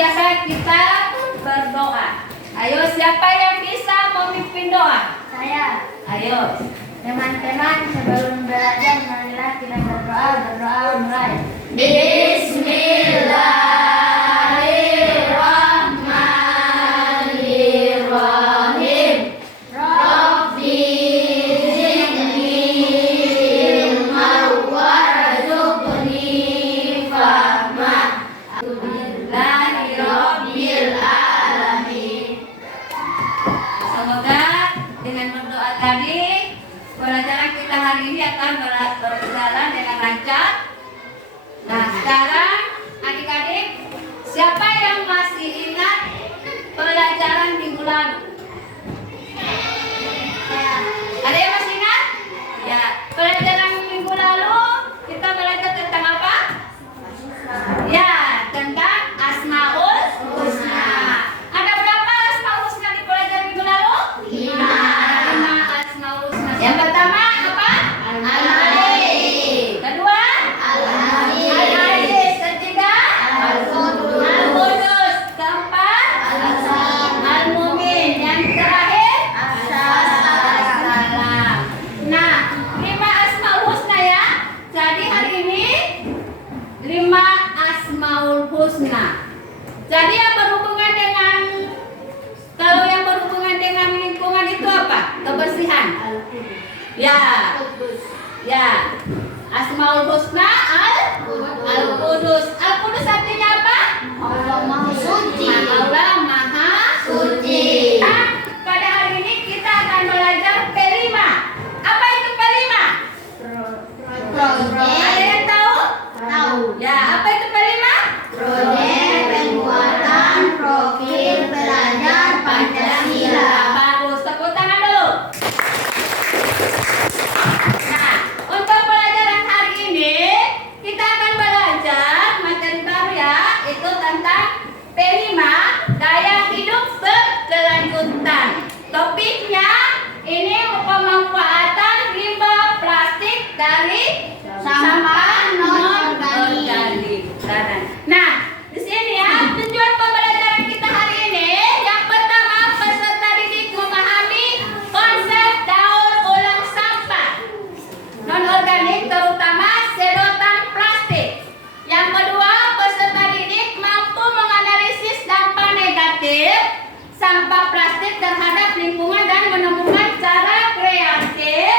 biasa kita berdoa. Ayo, siapa yang bisa memimpin doa? Saya. Ayo. Teman-teman, sebelum belajar marilah kita berdoa mulai. Bismillahirrahmanirrahim. Rabbi zidni ilman warzuqni fahma. Alhamdulillahirabbil alamin. Semoga dengan berdoa tadi pelajaran kita hari ini akan berjalan dengan lancar. Nah, sekarang adik-adik, siapa yang masih ingat pelajaran minggu lalu? Ada yang masih ingat? Ya, pelajaran minggu lalu kita belajar tentang apa? Ya, tentang Asmaul Husna. Ada berapa Asmaul Husna di pelajaran minggu lalu? 5 Asmaul Husna. Yang pertama apa? Al-Malik. Kedua? Al-Aziz. Al-Aziz. Ketiga? Al-Qudus. Al-Qudus. Keempat? Al-Salam. Al-Mumin. Yang terakhir? As-Salam. Nah, 5 Asmaul Husna ya. Jadi hari ini 5 Asmaul Husna. Jadi yang berhubungan dengan, kalau yang berhubungan dengan lingkungan itu apa? Kebersihan. Ya. Ya. Asmaul Husna Al-Qudus. Al-Qudus artinya apa? Allah Maha Suci. Allah Maha Suci. Nah, pada hari ini kita akan belajar P5. Apa itu P5? Ada yang tahu? Tahu. Ya, apa itu P5? Proyek penguatan profil pelajar Pancasila. Bagus, tepuk tangan dulu. Nah, untuk pelajaran hari ini kita akan belajar materi baru ya, itu tentang P5, daya hidup berkelanjutan. Topiknya ini pemanfaatan limbah plastik dari sampah non-organik. Nah, di sini ya, tujuan pembelajaran kita hari ini yang pertama, peserta didik memahami konsep daur ulang sampah non-organik terutama sedotan plastik. Yang kedua, peserta didik mampu menganalisis dampak negatif sampah plastik terhadap lingkungan dan menemukan cara kreatif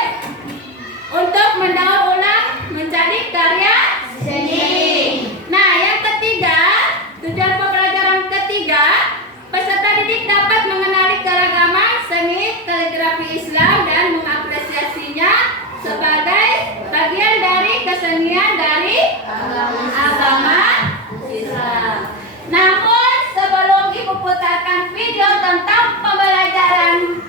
untuk mendaur ulang menjadi karya seni. Nah, yang ketiga, tujuan pembelajaran ketiga, peserta didik dapat mengenali keragaman seni kaligrafi Islam dan mengapresiasinya sebagai bagian dari kesenian dari agama Islam. Namun, sebelum Ibu putarkan video tentang pembelajaran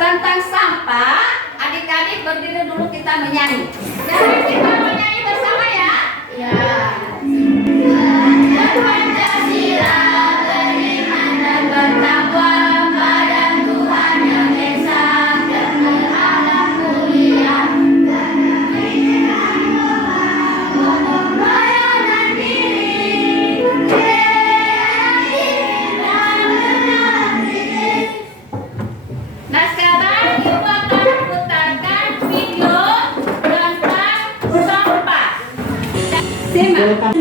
tentang sampah, adik-adik berdiri dulu, kita menyanyi. Jadi kita menyanyi bersama ya. Ya. Pancasila beriman dan bertakwa pada Tuhan yang Esa dan alam mulia. Bayangan diri, nah, sekarang Ibu akan putarkan video tentang sampah. Simak.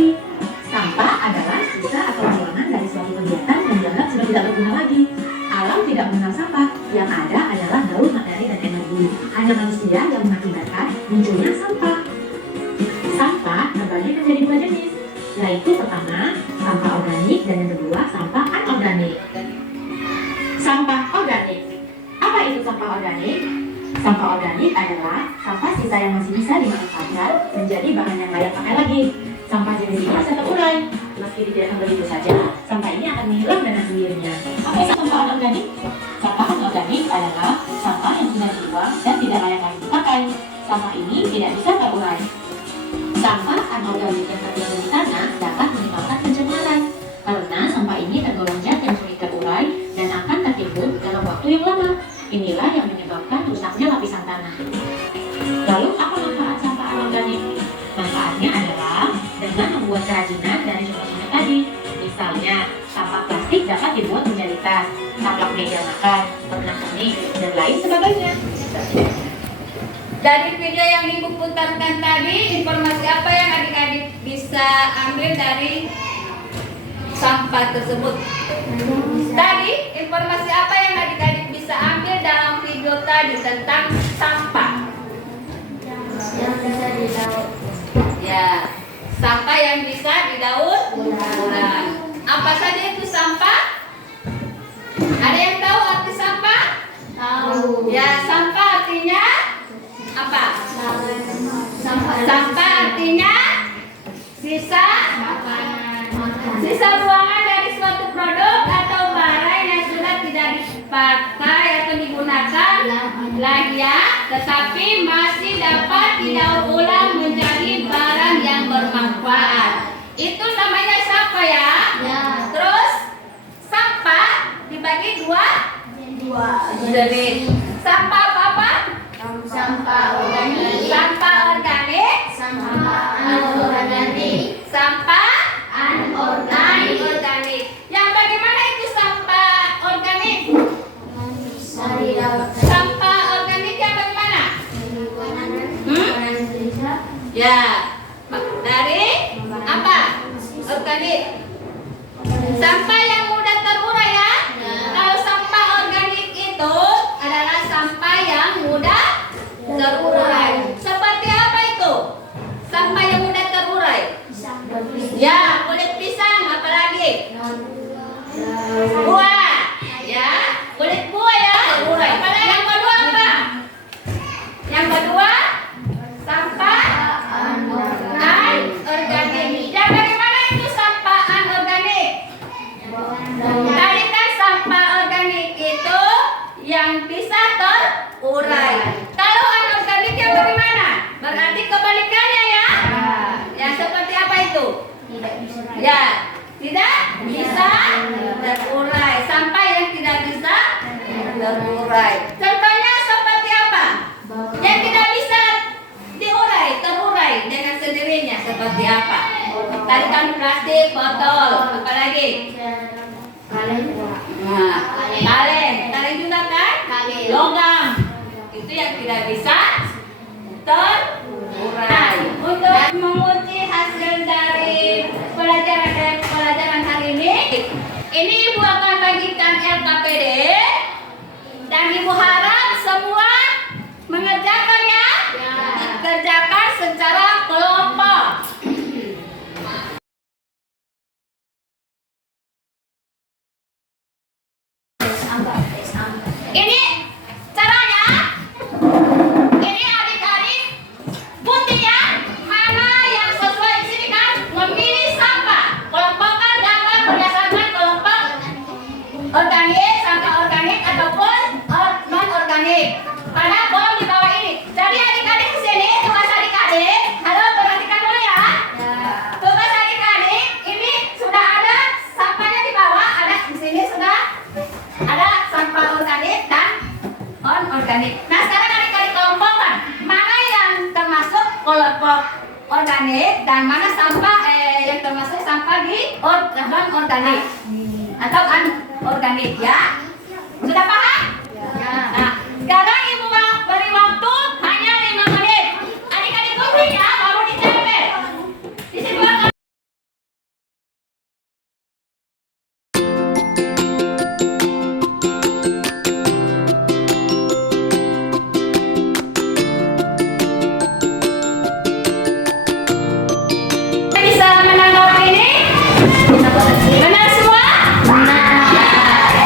Sampah adalah sisa atau buangan dari suatu kegiatan yang dianggap sudah tidak berguna lagi. Alam tidak mengenal sampah, yang ada adalah daur materi dan energi. Hanya manusia yang mengakibatkan munculnya sampah. Sampah terbagi menjadi 2 jenis, yaitu pertama, sampah organik dan yang kedua, sampah anorganik. Sampah organik. Apa itu sampah organik? Sampah organik adalah sampah sisa yang masih bisa dimanfaatkan menjadi bahan yang layak pakai lagi. Sampah jenis ini bisa terurai. Meski dibiarkan begitu saja, sampah ini akan menghilang dengan sendirinya. Apa itu sampah anorganik? Sampah anorganik adalah sampah yang sudah dibuang dan tidak layak lagi dipakai. Sampah ini tidak bisa terurai. Sampah anorganik yang tertimbun di tanah dapat menyebabkan pencemaran karena sampah ini tergolong zat yang sulit terurai dan akan tertimbun dalam waktu yang lama. Inilah yang menyebabkan rusaknya lapisan tanah. Lalu apa manfaat sampah anorganik? Manfaatnya adalah dengan membuat kerajinan dari sumber-sumber tadi. Misalnya, sampah plastik dapat dibuat menjadi tas, sampah meja makan, pernak pernik, dan lain sebagainya. Dari video yang Ibu putarkan tadi, informasi apa yang adik-adik bisa ambil dari sampah tersebut? Tadi, informasi apa yang adik-adik bisa ambil dalam video tadi tentang sampah? Yang bisa didaur. Ya, sampah yang bisa didaur ulang. Apa saja itu sampah? Ada yang tahu arti sampah? Tahu. Ya, sampah artinya apa? Sampah artinya sisa buangan dari suatu produk atau barang yang sudah tidak dipakai atau digunakan lagi ya, tetapi masih dapat didaur ulang menjadi barang yang bermanfaat. Itu namanya sampah ya. Ya. Terus sampah dibagi dua jenis. Sampah apa? Sampah organik. Sampah organik. Sampah anorganik. Sampah Anorganik. organik. Yang bagaimana itu sampah organik? Dari daur. Sampah organik yang bagaimana? Ya, dari apa? Organik. Sampah yang mudah terurai ya. Kalau sampah organik itu adalah sampah yang mudah terurai. Seperti apa itu? Sampah yang mudah terurai. Ya, kulit pisang, apalagi? Buah. Ya, kulit buah ya terurai. Apalagi yang kedua apa? Yang kedua sampah anorganik. Dan bagaimana itu sampah anorganik? Tadi kan sampah organik itu yang bisa terurai. Kalau anorganik yang bagaimana? Berarti kebalikannya ya? Ya, seperti apa itu? Ya, tidak bisa terurai. Sampah yang tidak bisa terurai. Contohnya seperti apa? Yang tidak bisa terurai dengan sendirinya seperti apa? Tadi kan plastik, botol, apalagi? Nah, kaleng juga kan? Logam. Itu yang tidak bisa terurai. Untuk menguji hasil dari pelajaran hari ini Ibu akan bagikan LKPD dan Ibu harap semua mengerjakannya. Dikerjakan secara kelompok. Ini caranya. Ini adik-adik buktinya mana yang sesuai di sini kan? Memilih sampah. Kelompokkan gambar berdasarkan kelompok organik, sampah organik ataupun non organik. Pada kolom di bawah ini. Jadi adik-adik di sini tugas adik-adik. Halo, perhatikan dulu ya. Tugas adik-adik ini sudah ada sampahnya di bawah. Ada di sini sudah ada sampah organik dan non-organik. Nah, sekarang adik-adik kelompokkan mana yang termasuk kelompok organik dan mana sampah yang termasuk sampah di non-organik atau anorganik ya. Sudah paham? Nah, sekarang Ibu beri waktu hanya 5 menit. Adik-adik kuncinya baru dicapai. Di sini buat bisa menanggapi ini? Benar semua?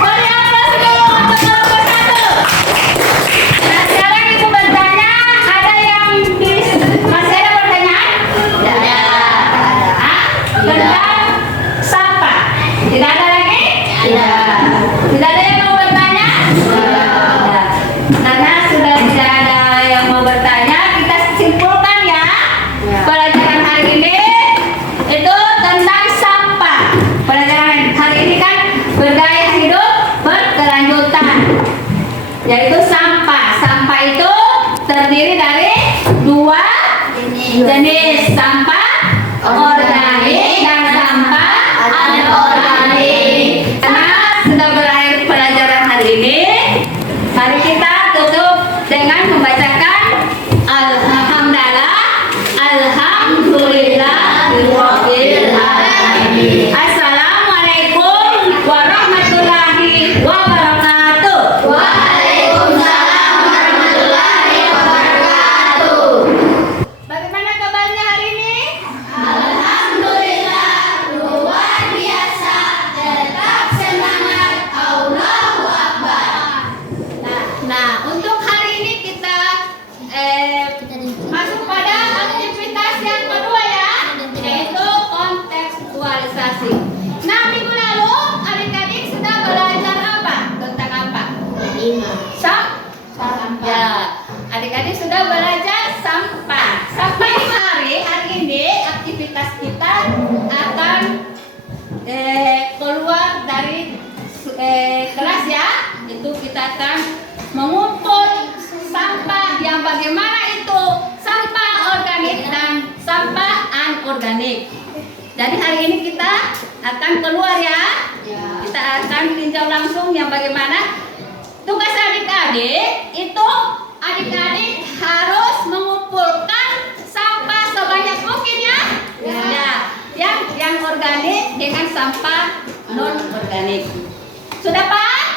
Beri aplaus dulu untuk kelompok 1. Nah, sekarang Ibu bertanya, ada yang masih ada pertanyaan? Tentang sampah. Tidak ada lagi? Tidak ada yang mau bertanya? Ya. Karena sudah tidak ada yang mau bertanya, kita simpulkan ya. Pelajaran hari ini itu tentang sampah. Pelajaran hari ini kan bergaya hidup berkelanjutan, yaitu sampah. Sampah itu terdiri dari 2 jenis, sampah organik dan sampah anorganik. keluar dari kelas ya, itu kita akan mengumpul sampah yang bagaimana itu sampah organik dan sampah anorganik. Jadi hari ini kita akan keluar ya. Kita akan tinjau langsung yang bagaimana tugas adik-adik itu. Adik-adik harus mengumpulkan sampah sebanyak mungkin ya. Ya, yang organik dengan sampah non organik. Sudah paham?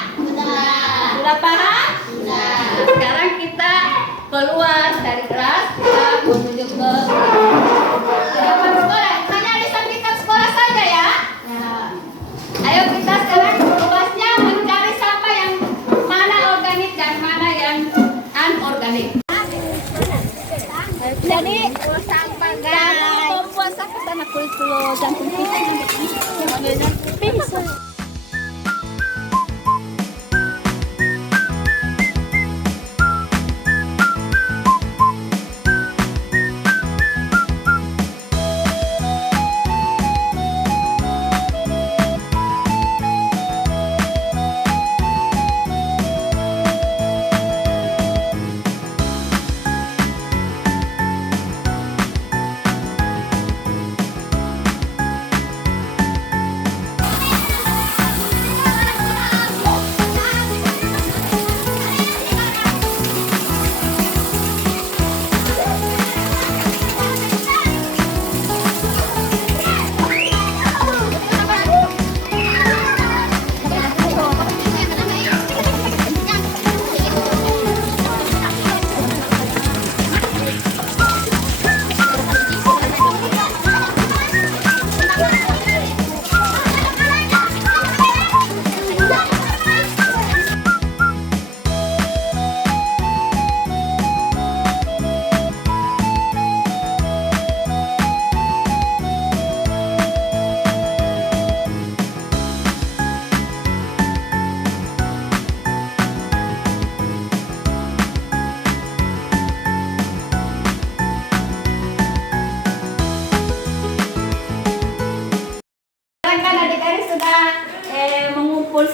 Sudah paham? Sekarang kita keluar dari kelas, kita menuju ke halaman sekolah. Hanya lisan sekolah saja ya. Ayo kita sekarang tugasnya mencari sampah yang mana organik dan mana yang anorganik. Jadi sampah guys. Membuat sampah sana kulit telur jantung kita. Bisa.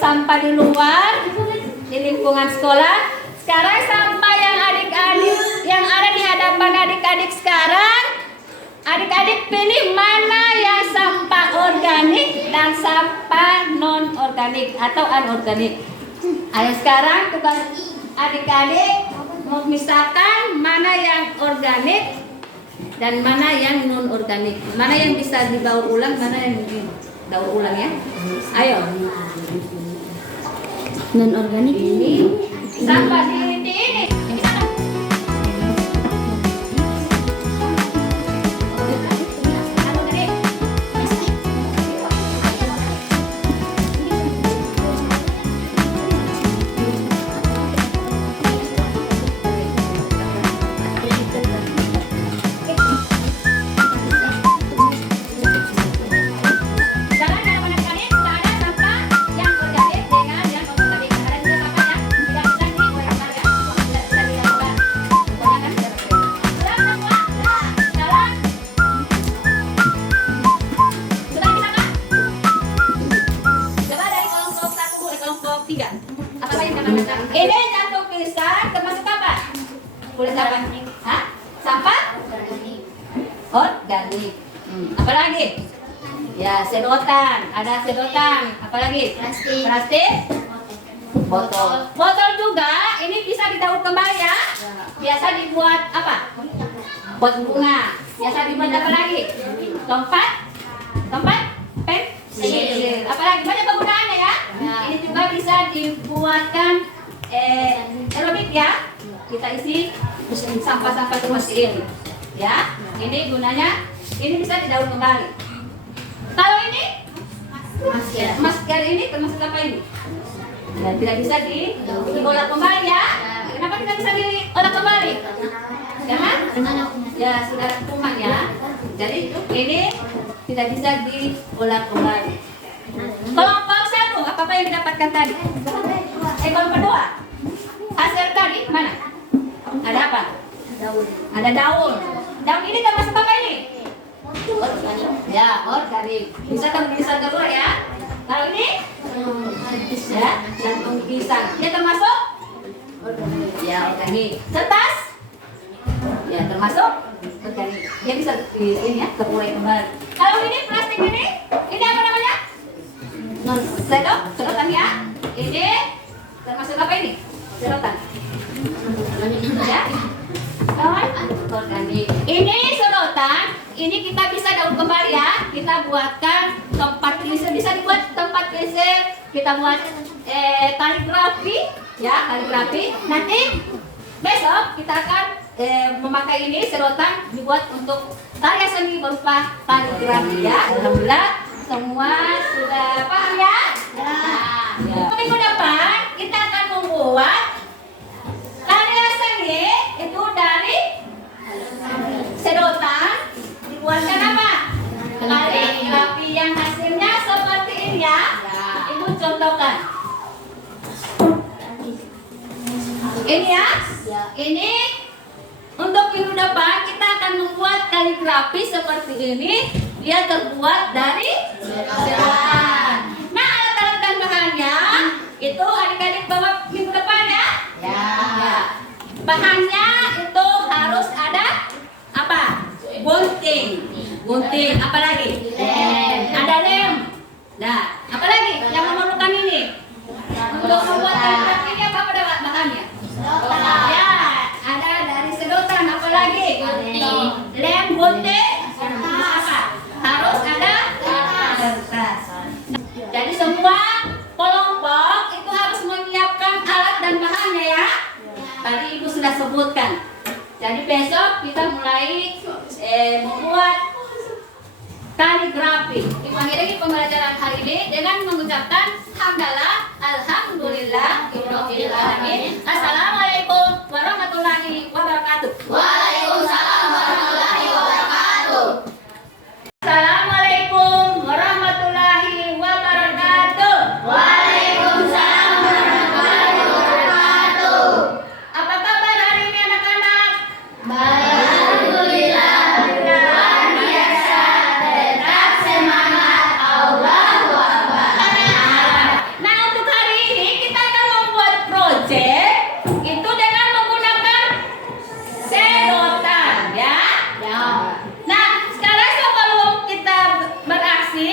Sampah di luar di lingkungan sekolah. Sekarang sampah yang adik-adik yang ada di hadapan adik-adik sekarang, adik-adik pilih mana yang sampah organik dan sampah non organik atau anorganik. Ayo sekarang tugas adik-adik memisahkan mana yang organik dan mana yang non organik, mana yang bisa didaur ulang, mana yang didaur ulang ya. Ayo. Non organik Ini sampah di ini. Ini jantung pisang termasuk apa? Kulit apa? Hah? Sampah? Organik. Apalagi? Ya, sedotan. Ada sedotan. Apalagi? Plastik. Botol. Botol juga. Ini bisa didaur kembali ya. Biasa dibuat apa? Buat bunga. Biasa dibuat apa lagi? Tempat? Pensil. Apalagi banyak penggunaannya ya. Ini juga bisa dibuatkan aerobik ya. Kita isi sampah-sampah seperti ini. Ya, ini gunanya. Ini bisa didaur kembali. Kalau ini masker ini termasuk apa ini? Ya, tidak bisa diolah kembali ya. Kenapa tidak bisa diolah kembali? Karena ya sudah kuman ya. Jadi ini tidak bisa diolah kembali. Kelompok satu, apa yang didapatkan tadi? Kelompok dua, hasil tadi mana? Ada apa? daun. Ada daun. Daun ini termasuk apa ini? Organik. Ya, organik. Bisa keluar ya. Kalau ini ya, dan pengkisan. Ya termasuk? Ya, organik. Kertas? Ya, termasuk organik. Ya bisa di ini ya, terurai kembali. Kalau ini plastik ini apa namanya? Sedotan ya. Ini termasuk apa ini? Sedotan. Ya. Organik. Ini sedotan. Ini kita bisa daur kembali ya. Kita buatkan tempat tulis, bisa dibuat tempat tulis. Kita buat kaligrafi, ya kaligrafi. Nanti besok kita akan memakai ini sedotan dibuat untuk karya seni berupa kaligrafi ya. Alhamdulillah semua sudah paham ya. Ya. Minggu depan kita akan membuat karya seni itu dari sedotan dibuatkan apa? Kaligrafi yang hasilnya seperti ini ya. Ibu contohkan. Ini ya. Ini untuk minggu depan kita akan membuat kaligrafi seperti ini. Dia terbuat dari sedotan. Nah, alat-alat dan bahannya itu adik-adik bawa minggu depan ya. Ya. Bahannya itu harus ada apa? Gunting. Gunting, apa lagi? Lem. Ada lem. Nah, apa lagi yang memerlukan ini? Untuk membuat kaligrafi ini apa pada bahannya? Ya, ada dari sedotan, apa lagi? Lem, gunting, apa? Harus ada kertas. Jadi semua kelompok itu harus menyiapkan alat dan bahannya ya. Tadi ibu sudah sebutkan. Jadi besok kita mulai membuat kaligrafi. Mengakhiri pembelajaran hari ini dengan mengucapkan hamdalah, alhamdulillah, rabbil alamin. Assalamualaikum warahmatullahi wabarakatuh. Waalaikumsalam warahmatullahi wabarakatuh. Assalamualaikum warahmatullahi wabarakatuh. Waalaikumsalam warahmatullahi wabarakatuh. Apa kabar hari ini anak-anak? Alhamdulillah, luar biasa. Tetap semangat. Allahu Akbar. Nah, untuk hari ini kita akan membuat proyek itu dengan menggunakan sedotan ya. Nah, sekarang sebelum kita beraksi,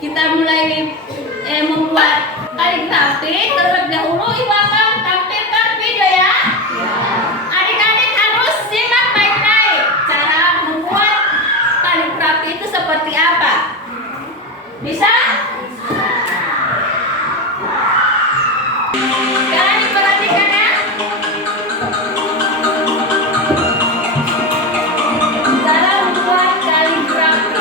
kita mulai membuat kaligrafi. Terlebih dahulu ibu akan tampilkan video ya. Adik-adik harus simak baik-baik cara membuat kaligrafi itu seperti apa. Bisa? Sekarang diperhatikan ya. Cara membuat kaligrafi.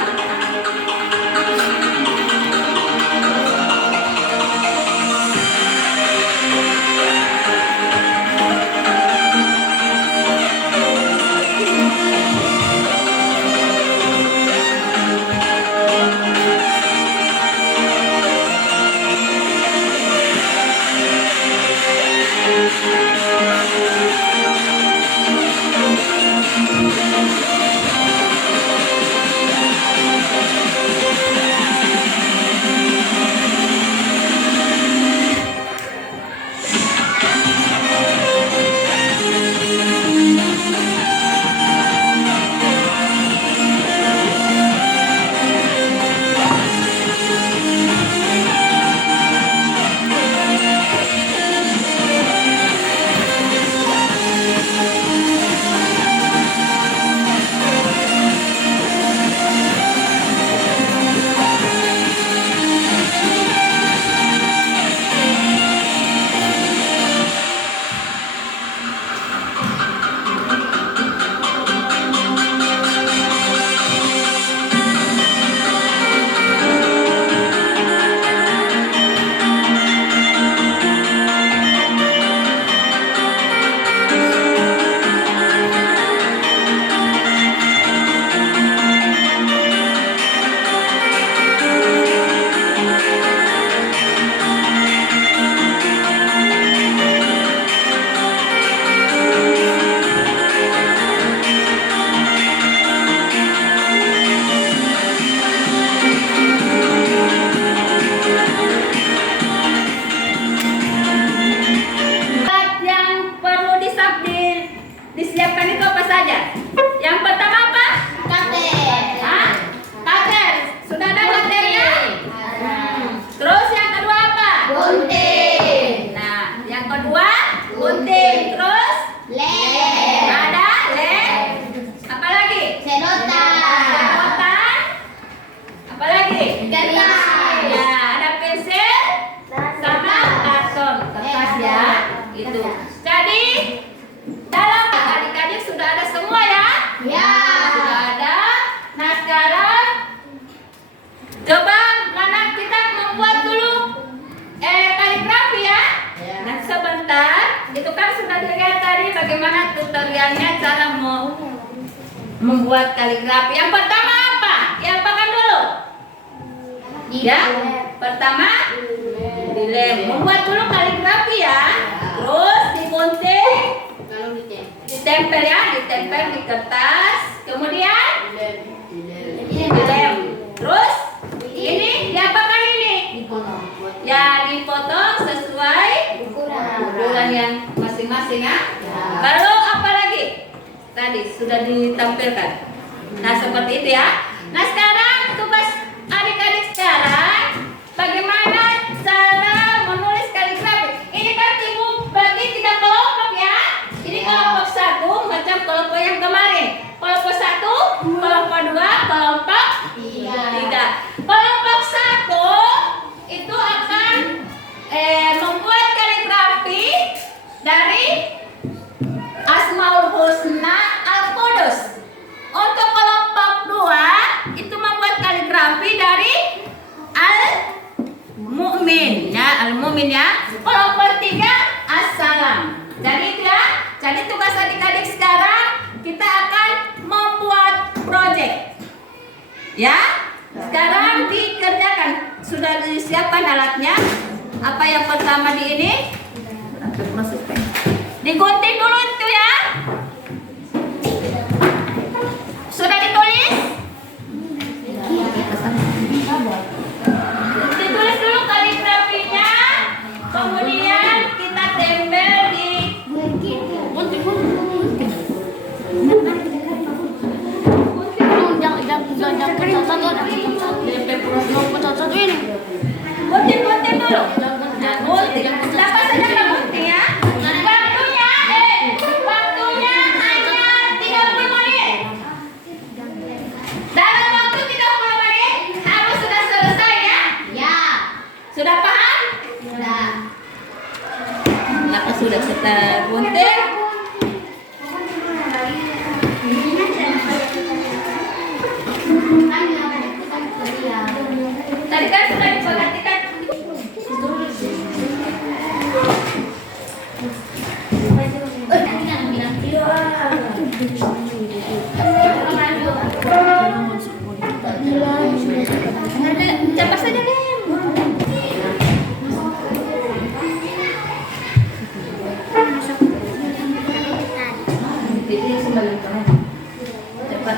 Gunting. Nah, yang kedua gunting. Terus Lem. ada lem. Apa lagi? Sedotan. Sedotan. Apa lagi? Kertas. Ya, ada pensil sama karton kertas ya. Itu. Jadi dalam adik-adik sudah ada semua ya? Ya. Sudah ada. Nah sekarang coba mana kita membuat dulu kaligrafi ya. Nah sebentar, itu kan sudah dilihat tadi bagaimana tutorialnya cara membuat kaligrafi. Yang pertama apa? Yang pegang dulu. Ya, pertama dilem. Membuat dulu kaligrafi ya. Terus digunting, ditempel ya, ditempel di kertas. Kemudian dilem. Terus ini diapakan ini? Ya dipotong sesuai ukuran yang masing-masing ya. Lalu apa lagi? Tadi sudah ditampilkan. Nah seperti itu ya. Nah sekarang tugas adik-adik sekarang bagaimana cara menulis kaligrafi. Ini kan ibu bagi 3 kelompok ya. Ini kelompok 1 macam kelompok yang kemarin. Kelompok 1, kelompok 2, kelompok 3. Kelompok 1 itu akan membuat kaligrafi dari Asmaul Husna Al-Qudus. Untuk kelompok 2 itu membuat kaligrafi dari Al-Mu'min ya, Al-Mu'min ya. Kelompok 3 As-Salam. Jadi itu ya. Jadi tugas adik-adik sekarang kita akan membuat project. Ya. Sekarang dikerjakan. Sudah disiapkan alatnya. Apa yang pertama di ini? Digunting dulu itu ya. Sudah ditulis? Ditulis dulu kaligrafinya. Kemudian kita tempel di gunting dulu. Nah, gunting. Dapat saja nggak gunting ya? Waktunya hanya 30 menit. Dalam waktu 30 menit harus sudah selesai ya? Ya. Sudah paham? Sudah. Maka sudah kita gunting. Tadi kan sudah diperhatikan. Cepat saja deh. Jadi sembalik kamu. Cepat.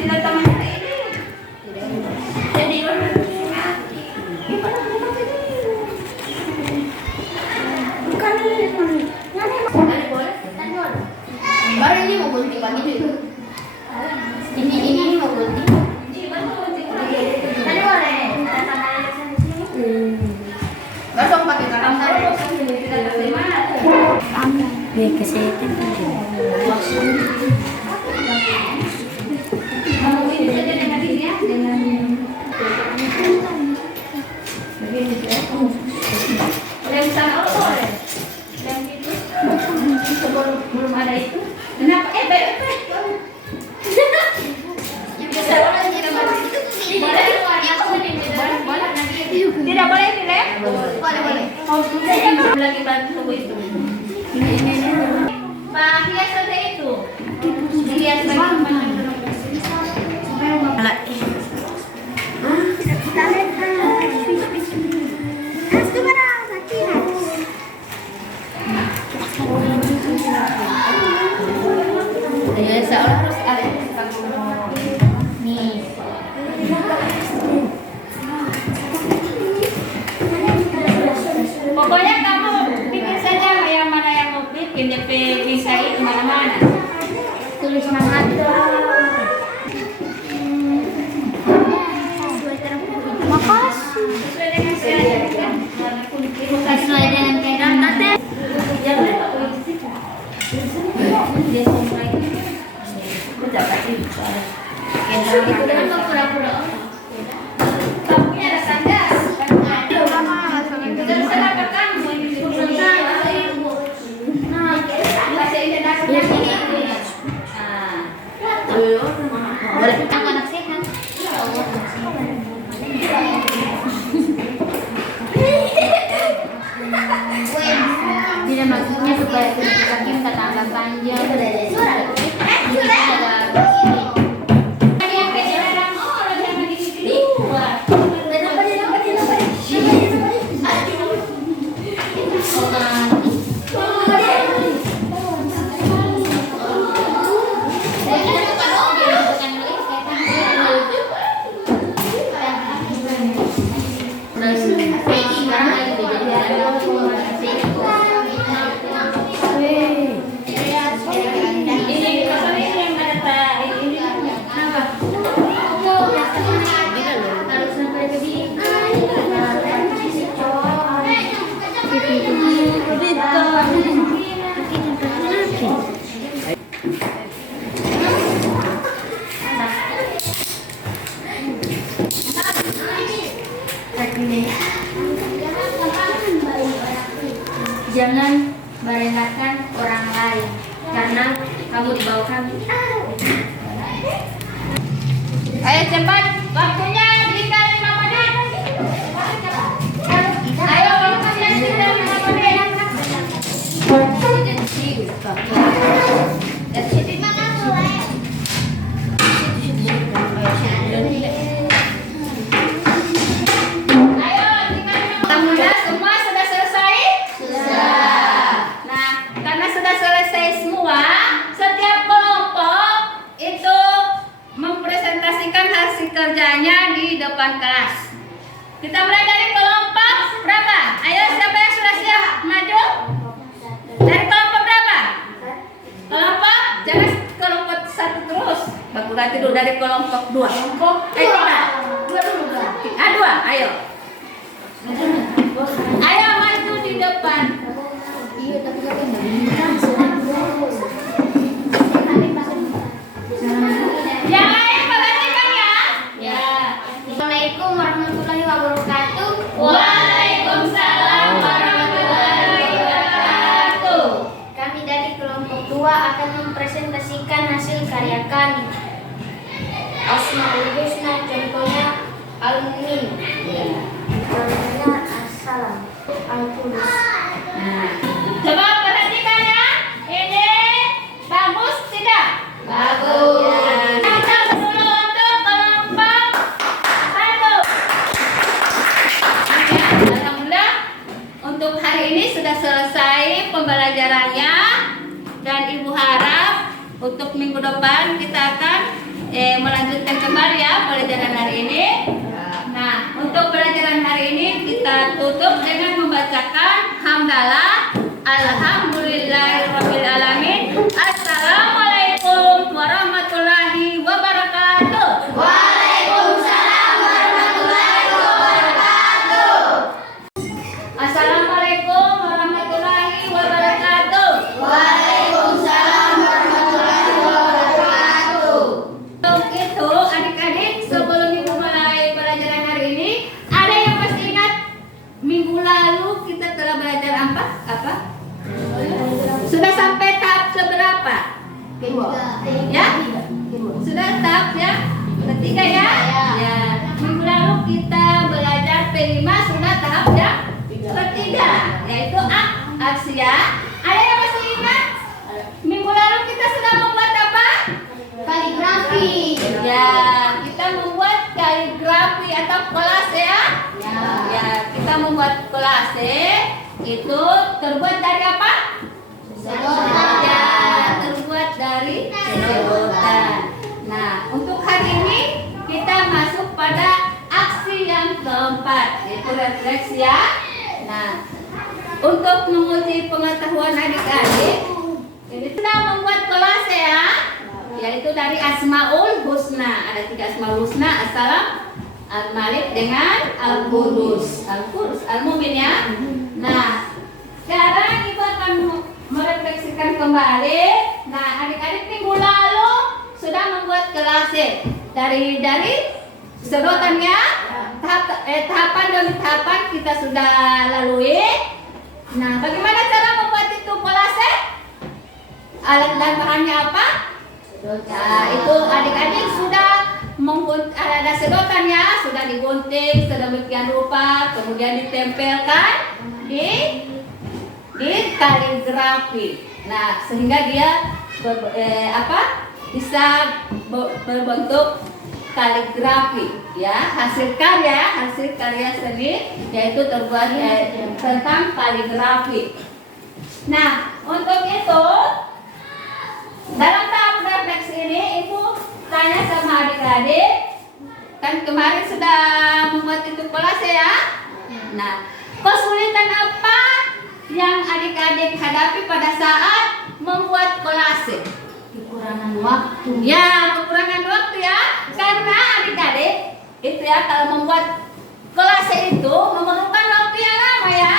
Tidak temannya ini. Jadi Baru ini mau gunting pagi itu. Ini mau gunting. Tadi boleh. Langsung pakai karam tadi. Biar kesehatan mau ini saja dengan ini ya, dengan begini ya. Lem sana boleh. Lem itu belum ada itu. Kenapa? Baik. Tidak boleh dilem? Boleh. Lagi bantu itu. Pak, hias saja itu. Hias bagaimana? Hasta pura-pura. Kamunya ada sandas. Terserah ke kamu ini. Bahasa Indonesia ini. Boleh anak sehat. Tidak maksudnya supaya kulit kaki minta tambah panjang. Jangan merendahkan orang lain karena kamu di bawah kami. Ayo cepat, waktunya dikali 5 menit. Ayo waktunya dikali 5 menit. Ayo dikali 5 menit. Semua sudah selesai? Sudah. Nah, karena sudah selesai semua, setiap kelompok itu mempresentasikan hasil kerjanya di depan kelas. Kita mulai dari kelompok berapa? Ayo siapa yang sudah siap maju? Dari kelompok berapa? Kelompok? Jangan kelompok 1 terus. Baku ganti dulu dari kelompok 2. Tidak. 2. Ayo. Ayo maju di depan. Yang lain perhatikan ya. Ya. Assalamualaikum warahmatullahi wabarakatuh. Waalaikumsalam warahmatullahi wabarakatuh. Kami dari kelompok 2 akan mempresentasikan hasil karya kami. Asmaul Husna, contohnya Al-Mumin, contohnya As-Salam, Al-Qudus. Nah, coba perhatikan ya. Ini bagus tidak? Bagus. Kita dulu untuk kelompok 1. Ya, alhamdulillah untuk hari ini sudah selesai pembelajarannya dan Ibu harap untuk minggu depan kita akan melanjutkan kembali ya pelajaran hari ini. Nah, untuk pelajaran hari ini kita tutup dengan membacakan hamdalah alhamdulillahirabbil alamin. Assalamualaikum warahmatullahi wabarakatuh. Waalaikumsalam warahmatullahi wabarakatuh. Assalamualaikum warahmatullahi wabarakatuh. Waalaikumsalam warahmatullahi wabarakatuh. Untuk itu adik-adik sebelum Ibu mulai pelajaran hari ini, ada yang masih ingat minggu lalu kita telah belajar apa? Sudah sampai tahap seberapa? Ya? Sudah tahap ya? Ketiga ya? Ya. Minggu lalu kita belajar P5 sudah tahap ya? Ketiga, yaitu aksia. Ada yang masih ingat? Minggu lalu kita sudah membuat apa? Kaligrafi. Ya, kita membuat kaligrafi atau kolase ya? Ya, kita membuat kolase itu terbuat dari apa? Ya, terbuat dari sedotan. Nah, untuk hari ini kita masuk pada aksi yang keempat, yaitu refleksi ya. Nah, untuk menguji pengetahuan adik-adik, ini kita membuat kolase ya, yaitu dari Asmaul Husna. Ada 3 Asmaul Husna, As-Salam, Al-Malik dengan Al-Qudus. Al-Qudus, Al-Mumin ya. Nah, sekarang Ibu akan merefleksikan kembali. Nah, adik-adik minggu lalu sudah membuat kolase. dari sedotannya, tahapan demi tahapan kita sudah lalui. Nah, bagaimana cara membuat itu kolase? Alat dan bahannya apa? Nah, itu adik-adik sudah ada sedotannya, sudah digunting sedemikian rupa, kemudian ditempelkan di kaligrafi. Nah, sehingga dia bisa berbentuk kaligrafi, ya, hasil karya seni, yaitu terbuat tentang kaligrafi. Nah, untuk itu dalam tahap refleksi ini ibu tanya sama adik-adik, kan kemarin sudah membuat itu kolase ya. Nah, kesulitan apa yang adik-adik hadapi pada saat membuat kolase? Kekurangan waktu. Ya, kekurangan waktu ya. Karena adik-adik itu ya, kalau membuat kolase itu memerlukan waktu yang lama ya.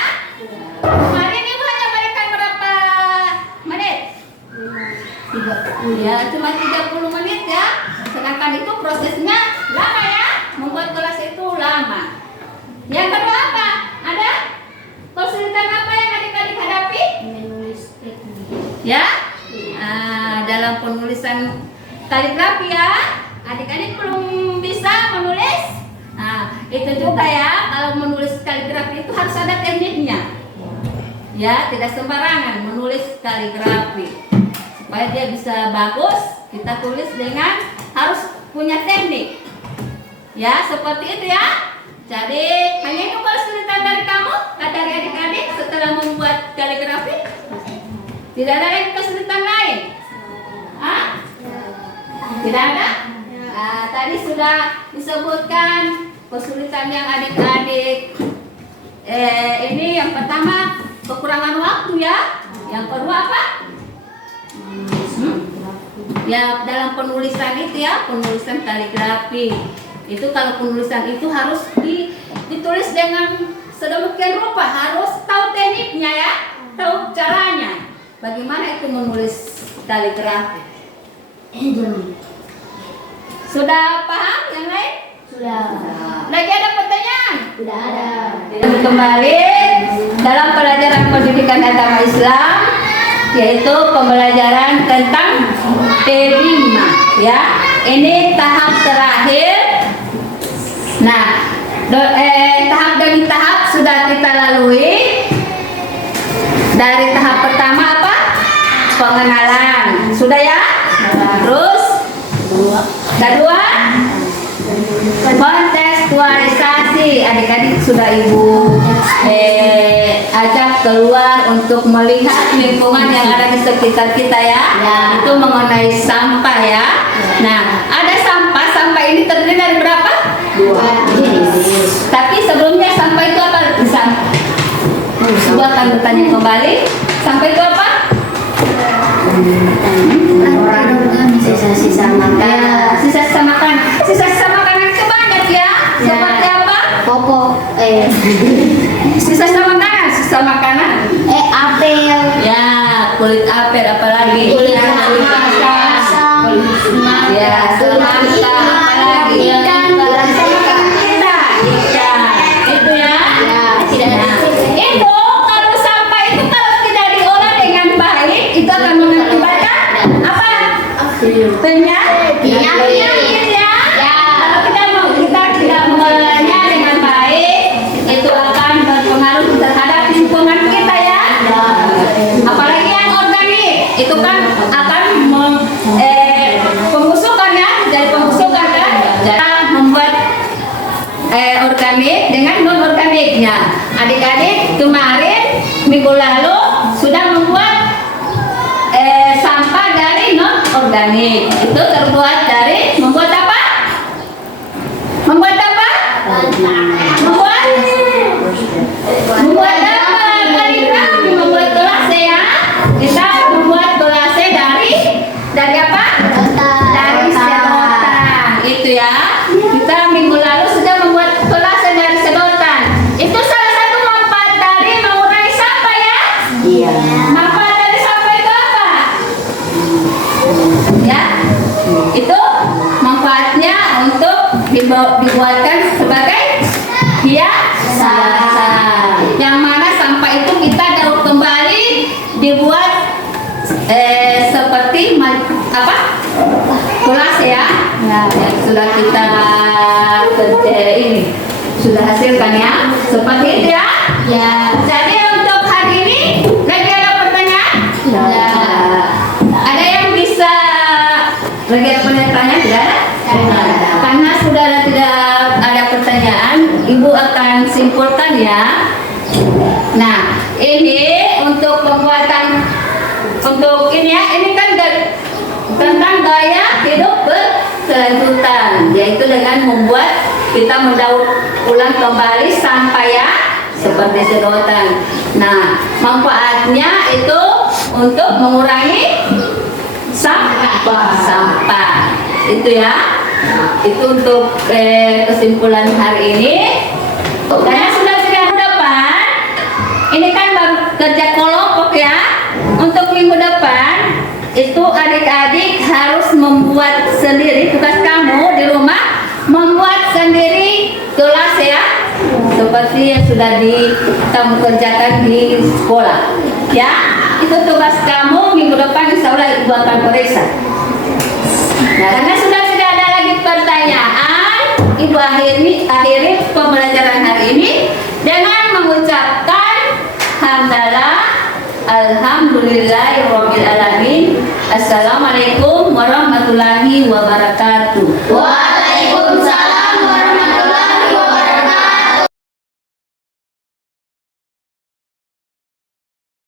Kemarin ibu hanya berikan berapa menit? Ya, cuma 30 menit ya. Sedangkan itu prosesnya lama ya. Membuat kolase itu lama. Yang kedua apa? Ada kesulitan apa yang adik-adik hadapi? Menulis teknik. Ya, dalam penulisan kaligrafi ya, adik-adik belum bisa menulis. Nah, itu juga ya, kalau menulis kaligrafi itu harus ada tekniknya. Ya, tidak sembarangan menulis kaligrafi. Supaya dia bisa bagus, kita tulis dengan harus punya teknik. Ya, seperti itu ya. Jadi, hanya itu kesulitan dari kamu, dari adik-adik setelah membuat kaligrafi. Tidak ada lagi kesulitan lain. Hah? Tidak ada? Nah, tadi sudah disebutkan kesulitan yang adik-adik. Ini yang pertama kekurangan waktu ya. Yang kedua apa? Ya, dalam penulisan itu ya, penulisan kaligrafi. Itu kalau penulisan itu harus ditulis dengan sedemikian rupa, harus tahu tekniknya ya, tahu caranya. Bagaimana itu menulis kaligrafi? Sudah paham yang lain? Sudah. Lagi ada pertanyaan? Sudah ada. Kembali dalam pelajaran pendidikan agama Islam, yaitu pembelajaran tentang terima ya. Ini tahap terakhir. Nah, tahap demi tahap sudah kita lalui. Dari tahap pertama apa? Pengenalan. Sudah ya? Terus kedua kontekstualisasi. Adik-adik sudah ibu ajak keluar untuk melihat lingkungan yang ada di sekitar kita ya. Itu mengenai sampah ya. Nah, ada sampah. Sampah ini terdiri dari berapa? 2 jenis. Tapi sebelumnya sampah itu apa? Sampah. Ibu akan bertanya kembali. Sampah itu apa? Sisa-sisa makanan. Sisa-sisa makanan. Sisa-sisa makanan itu banyak ya. Seperti apa? Popok. Sisa-sisa makanan. Sisa makanan. Apel. Ya, kulit apel apalagi. Kulit semangka. Ya, semangka apalagi. Ikan. Itu ya. Tidak ada. Itu kalau sampah itu kalau tidak diolah dengan baik itu akan mengakibatkan apa? Penyakit ya. Kalau kita tidak mengolahnya dengan baik, itu akan berpengaruh terhadap lingkungan kita ya. Apalagi yang organik, itu kan akan pembusukan ya, dari pembusukan kan. Jadi membuat organik dengan non organiknya. Adik-adik kemarin minggu lalu sudah membuat sampah dari non organik. Itu terbuat dari membuat apa? Membuat apa? Membuat apa? Kaligrafi, membuat kolase ya. Kita membuat kolase dari apa? Dari sedotan. Itu ya. Kita minggu lalu sudah membuat kolase dari sedotan. Itu salah satu manfaat dari mengurangi sampah ya. Iya. Manfaat dari sampah itu apa? Ya, itu apa? Tulas ya. Nah, yang sudah kita ini sudah hasilkan ya. Seperti itu ya. Ya. Jadi untuk hari ini lagi ada pertanyaan? Ya. Ada yang bisa lagi ada pertanyaan tidak ada? Ada. Karena sudah tidak ada pertanyaan, Ibu akan simpulkan ya. Nah, ini untuk pembuatan untuk ini ya, ini kan tentang gaya hidup berkelanjutan, yaitu dengan membuat kita mendaur ulang kembali sampah ya, seperti sedotan. Nah, manfaatnya itu untuk mengurangi sampah itu ya. Itu untuk kesimpulan hari ini. Karena sudah minggu depan, ini kan baru kerja kelompok ya. Untuk minggu depan itu adik-adik harus membuat sendiri tugas kamu di rumah, membuat sendiri tulas ya, seperti yang sudah kamu kerjakan di sekolah ya. Itu tugas kamu minggu depan, insya Allah Ibu akan periksa. Nah, karena sudah tidak ada lagi pertanyaan, Ibu akhiri pembelajaran hari ini dengan mengucapkan hamdalah alhamdulillahirobbilalamin. Assalamualaikum warahmatullahi wabarakatuh.